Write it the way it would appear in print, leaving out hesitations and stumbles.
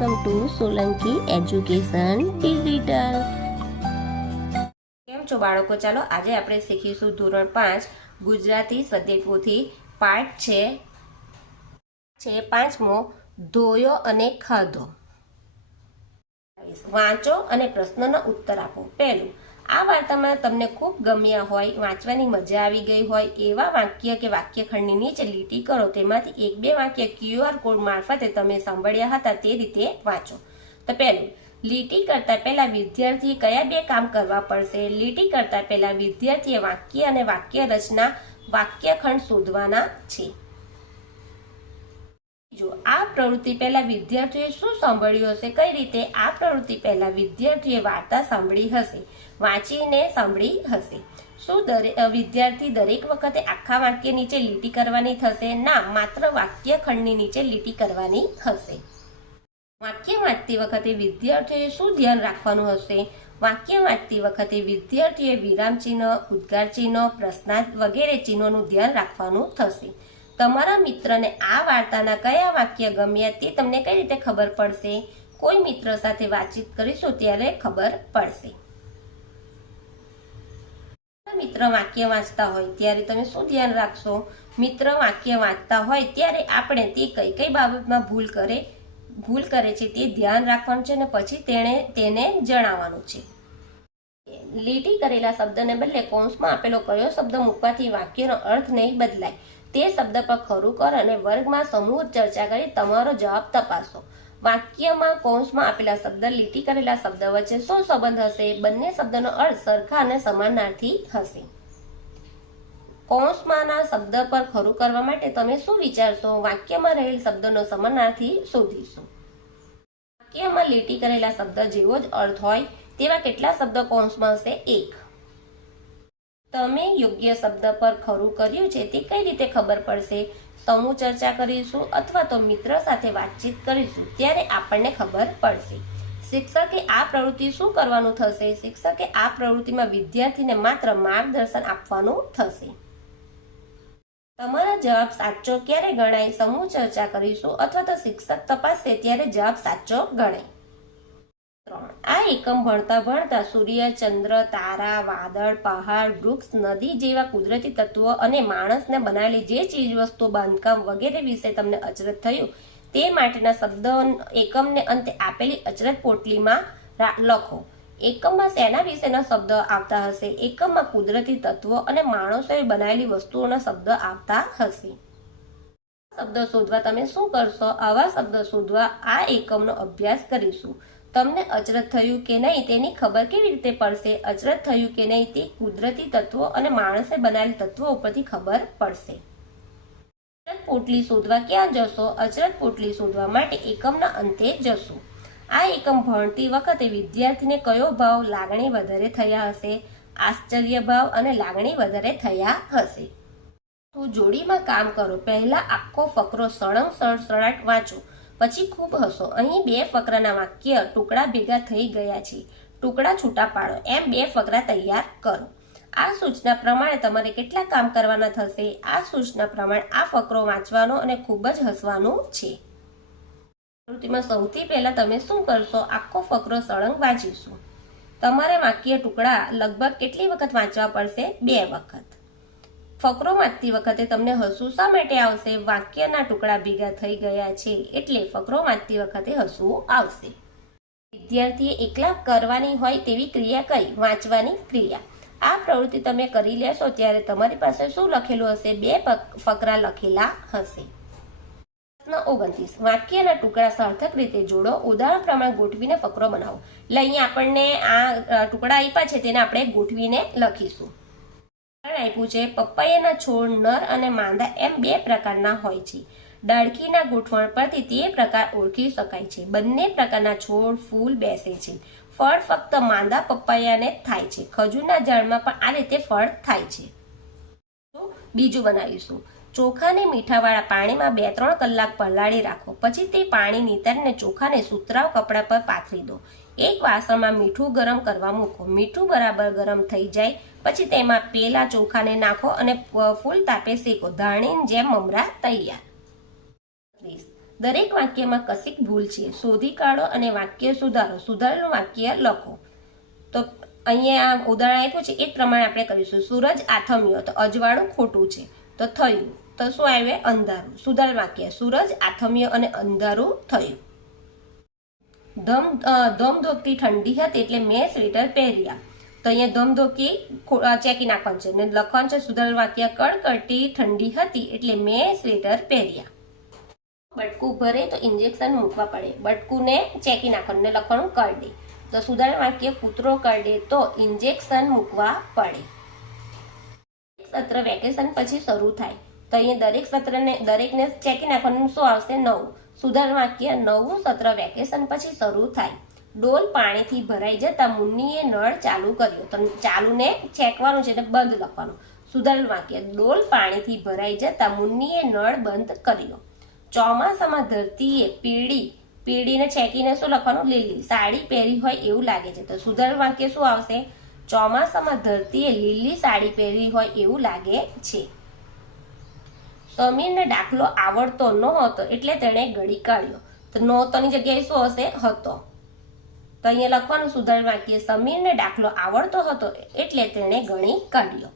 Welcome to Solanki education digital. કેમ છો બાળકો? ચાલો આજે આપણે શીખીશું ધોરણ 5 ગુજરાતી સદ્યપોથી પાઠ છે 5મો, ધોયો અને ખાધો। વાંચો અને પ્રશ્નનો ઉત્તર આપો। પહેલું, આ વાર્તામાં તમને ખૂબ ગમ્યા હોય, વાંચવાની મજા આવી ગઈ હોય એવા વાક્ય કે વાક્યખંડની નીચે લીટી કરો। તેમાંથી એક બે વાક્ય QR કોડ મારફતે તમે સાંભળ્યા હતા તે રીતે વાંચો। તો પહેલું, લીટી કરતા પહેલા વિદ્યાર્થીએ કયા બે કામ કરવા પડશે? લીટી કરતા પહેલા વિદ્યાર્થીએ વાક્ય અને વાક્ય રચના વાક્યખંડ શોધવાના છે। આ પ્રવૃત્તિ પહેલા વિદ્યાર્થીઓએ શું સાંભળ્યું હશે? કઈ રીતે? આ પ્રવૃત્તિ પહેલા વિદ્યાર્થીએ વાર્તા સાંભળી હશે, વાંચીને સાંભળી હશે। શું વિદ્યાર્થી દરેક વખતે આખા વાક્ય નીચે લીટી કરવાની થશે? ના, માત્ર વાક્યખંડની નીચે લીટી કરવાની હશે। વાક્ય વાંચતી વખતે વિદ્યાર્થીઓએ શું ધ્યાન રાખવાનું હશે? વાક્ય વાંચતી વખતે વિદ્યાર્થીઓએ વિરામ ચિહ્ન, ઉદ્ગાર ચિહ્ન, પ્રશ્નાર્થ વગેરે ચિહ્નોનું ધ્યાન રાખવાનું થશે। તમારા મિત્રને આ વાર્તાના કયા વાક્ય ગમ્યા તે તમને કઈ રીતે ખબર પડશે? કોઈ મિત્ર સાથે વાતચીત કરીશું ત્યારે ખબર પડશે। મિત્ર વાક્ય વાંચતા હોય ત્યારે તમે શું ધ્યાન રાખશો? મિત્ર વાક્ય વાંચતા હોય ત્યારે આપણે તે કઈ કઈ બાબતમાં ભૂલ કરે છે તે ધ્યાન રાખવાનું છે અને પછી તેને જણાવવાનું છે। લીટી કરેલા શબ્દને બદલે કૌંસમાં આપેલો કયો શબ્દ મૂકવાથી વાક્યનો અર્થ નહીં બદલાય તે શબ્દ પર ખરું કર અને વર્ગમાં સમૂહ ચર્ચા કરી તમારો જવાબ તપાસો। વાક્યમાં કૌંસમાં આપેલા શબ્દ લીટી કરેલા શબ્દ વચ્ચે શું સંબંધ હશે? બંને શબ્દનો અર્થ સરખા અને સમાનાર્થી હશે। કૌંસમાંના શબ્દ પર ખરું કરવા માટે તમે શું વિચારશો? વાક્યમાં રહેલ શબ્દનો સમાનાર્થી શોધીશું। વાક્યમાં લીટી કરેલા શબ્દ જેવો જ અર્થ હોય તેવા કેટલા શબ્દ કૌંસમાં હશે? 1। તમે યોગ્ય શબ્દ પર ખરું કર્યું છે તે કઈ રીતે ખબર પડશે? સમૂહ ચર્ચા કરીશું અથવા તો મિત્ર સાથે વાતચીત કરીશું ત્યારે આપણને ખબર પડશે। શિક્ષકે આ પ્રવૃત્તિ શું કરવાનું થશે? શિક્ષકે આ પ્રવૃત્તિમાં વિદ્યાર્થીને માત્ર માર્ગદર્શન આપવાનું થશે। તમારા જવાબ સાચો ક્યારે ગણાય? સમૂહ ચર્ચા કરીશું અથવા તો શિક્ષક તપાસશે ત્યારે જવાબ સાચો ગણાય। આ એકમ ભણતા ભણતા સૂર્ય, ચંદ્ર, તારા, વાદળ, પહાડ, વૃક્ષ, નદી જેવા કુદરતી તત્વો અને માણસને બનાવેલી જે ચીજ વસ્તુ, બાંધકામ વગેરે વિશે તમને અચરજ થયું તે માટેના શબ્દો એકમને અંતે આપેલી અચરજ પોટલીમાં લખો। એકમમાં શેના વિશેના શબ્દ આવતા હશે? એકમમાં કુદરતી તત્વો અને માણસોએ બનાવેલી વસ્તુઓના શબ્દ આવતા હશે। શબ્દ શોધવા તમે શું કરશો? આવા શબ્દ શોધવા આ એકમનો અભ્યાસ કરીશું। તમને અચરજ થયું કે નહીં તેની ખબર કેવી રીતે પડશે? અચરજ થયું કે નહીં તે કુદરતી તત્વો અને માણસે બનાવેલ તત્વો ઉપરથી ખબર પડશે। અચરજ પોટલી શોધવા ક્યાં જશો? અચરજ પોટલી શોધવા માટે એકમના અંતે જશો। આ એકમ ભણતી વખતે વિદ્યાર્થીને કયો ભાવ, લાગણી વધારે થયા હશે? આશ્ચર્ય ભાવ અને લાગણી વધારે થયા હશે। તો જોડીમાં કામ કરો। પહેલા આખો ફકરો સળંગ સડસડાટ વાંચો, પછી ખૂબ હસો। અહીં બે ફકરાના વાક્ય ટુકડા ભેગા થઈ ગયા છે, ટુકડા છૂટા પાડો, એમ બે ફકરા તૈયાર કરો। આ સૂચના પ્રમાણે તમારે કેટલા કામ કરવાના થશે? આ સૂચના પ્રમાણે આ ફકરો વાંચવાનો અને ખૂબ જ હસવાનું છે। પ્રવૃત્તિમાં સૌથી પહેલા તમે શું કરશો? આખો ફકરો સળંગ વાંચીશું। તમારે વાક્ય ટુકડા લગભગ કેટલી વખત વાંચવા પડશે? 2 વખત। ફકરો વાંચતી વખતે તમને હસવું શા માટે આવશે? વાક્યના ટુકડા ભેગા થઈ ગયા છે એટલે ફકરો વાંચતી વખતે હસવું આવશે। વિદ્યાર્થીએ એકલા કરવાની હોય તેવી ક્રિયા કઈ? વાંચવાની ક્રિયા। આ પ્રવૃત્તિ તમે કરી લેશો ત્યારે તમારી પાસે શું લખેલું હશે? 2 ફકરા લખેલા હશે। પ્રશ્ન 29, વાક્યના ટુકડા સાર્થક રીતે જોડો, ઉદાહરણ પ્રમાણે ગોઠવીને ફકરો બનાવો। એટલે અહીંયા આપણને આ ટુકડા આપ્યા છે તેને આપણે ગોઠવીને લખીશું। આપ્યું છે, પપૈયાના છોડ નર અને માદા એમ 2 પ્રકારના હોય છે। ડાળખીના ગોઠવણ પરથી તે પ્રકાર ઓળખી શકાય છે। બંને પ્રકારના છોડ, ફૂલ બેસે છે। ફળ ફક્ત માદા પપૈયાને થાય છે। ખજૂરના ઝાડમાં પણ આ રીતે ફળ થાય છે। બીજું બનાવીશું। ચોખાને મીઠાવાળા પાણીમાં 2-3 કલાક પલાળી રાખો, પછી તે પાણી નીતારીને ચોખાને સુતરાઉ કપડા પર પાથરી દો। એક વાસણમાં મીઠું ગરમ કરવા મૂકો। મીઠું બરાબર ગરમ થઈ જાય પછી તેમાં પેલા ચોખાને નાખો અને ફૂલ તાપે શેકો। ધાણીની જેમ મમરા તૈયાર। દરેક વાક્યમાં કશીક ભૂલ છે, શોધી કાઢો અને વાક્ય સુધારો. સુધારેલું વાક્ય લખો. તો અહીંયા આ ઉદાહરણ આપ્યું છે એ પ્રમાણે આપણે કરીશું. સૂરજ આથમ્યો, તો અજવાળું ખોટું છે. તો થયું, તો શું આવે? અંધારું. સુધારેલ વાક્ય, સૂરજ આથમ્યો અને અંધારું થયું. ધમધોકતી ઠંડી હતી એટલે મેં સ્વેટર પહેર્યા. તો અહીંયા ધમધોકી ચેકી નાખવાનું છે ને લખવાનું છે સુધારેલ વાક્ય, કડકડતી ઠંડી હતી એટલે મેં સ્વેટર પહેર્યા. બટકું ભરે તો ઇન્જેક્શન મૂકવા પડે. બટકુને ચેકી નાખવાનું ને લખવાનું કરડે. તો સુધારેલ વાક્ય, કૂતરો કરડે તો ઇન્જેક્શન મૂકવા પડે. સત્ર વેકેશન પછી શરૂ થાય. તો અહીંયા દરેકને ચેકી નાખવાનું શું આવશે? નવું. સુધારેલ વાક્ય, નવું સત્ર વેકેશન પછી શરૂ થાય. ડોલ પાણીથી ભરાઈ જતા મુન્નીએ નળ ચાલુ કર્યો. તો ચાલુને ચેકવાનું છે એટલે બંધ લખવાનું. સુધારેલ વાક્ય, ડોલ પાણીથી ભરાઈ જતા મુન્નીએ નળ બંધ કર્યો. ચોમાસામાં ધરતીએ પીળીને ચેકીને શું લખવાનું? લીલી સાડી પહેરી હોય એવું લાગે છે. તો સુધારેલ વાક્ય શું આવશે? ચોમાસામાં ધરતીએ લીલી સાડી પહેરી હોય એવું લાગે છે. સમીરને દાખલો આવડતો નહોતો એટલે તેણે ગણી કાઢ્યો. તો નહોતોની જગ્યાએ શું હશે? હતો. તો અહીંયા લખવાનું સુધારેલ વાક્ય, સમીરને દાખલો આવડતો હતો એટલે તેણે ગણી કાઢ્યો.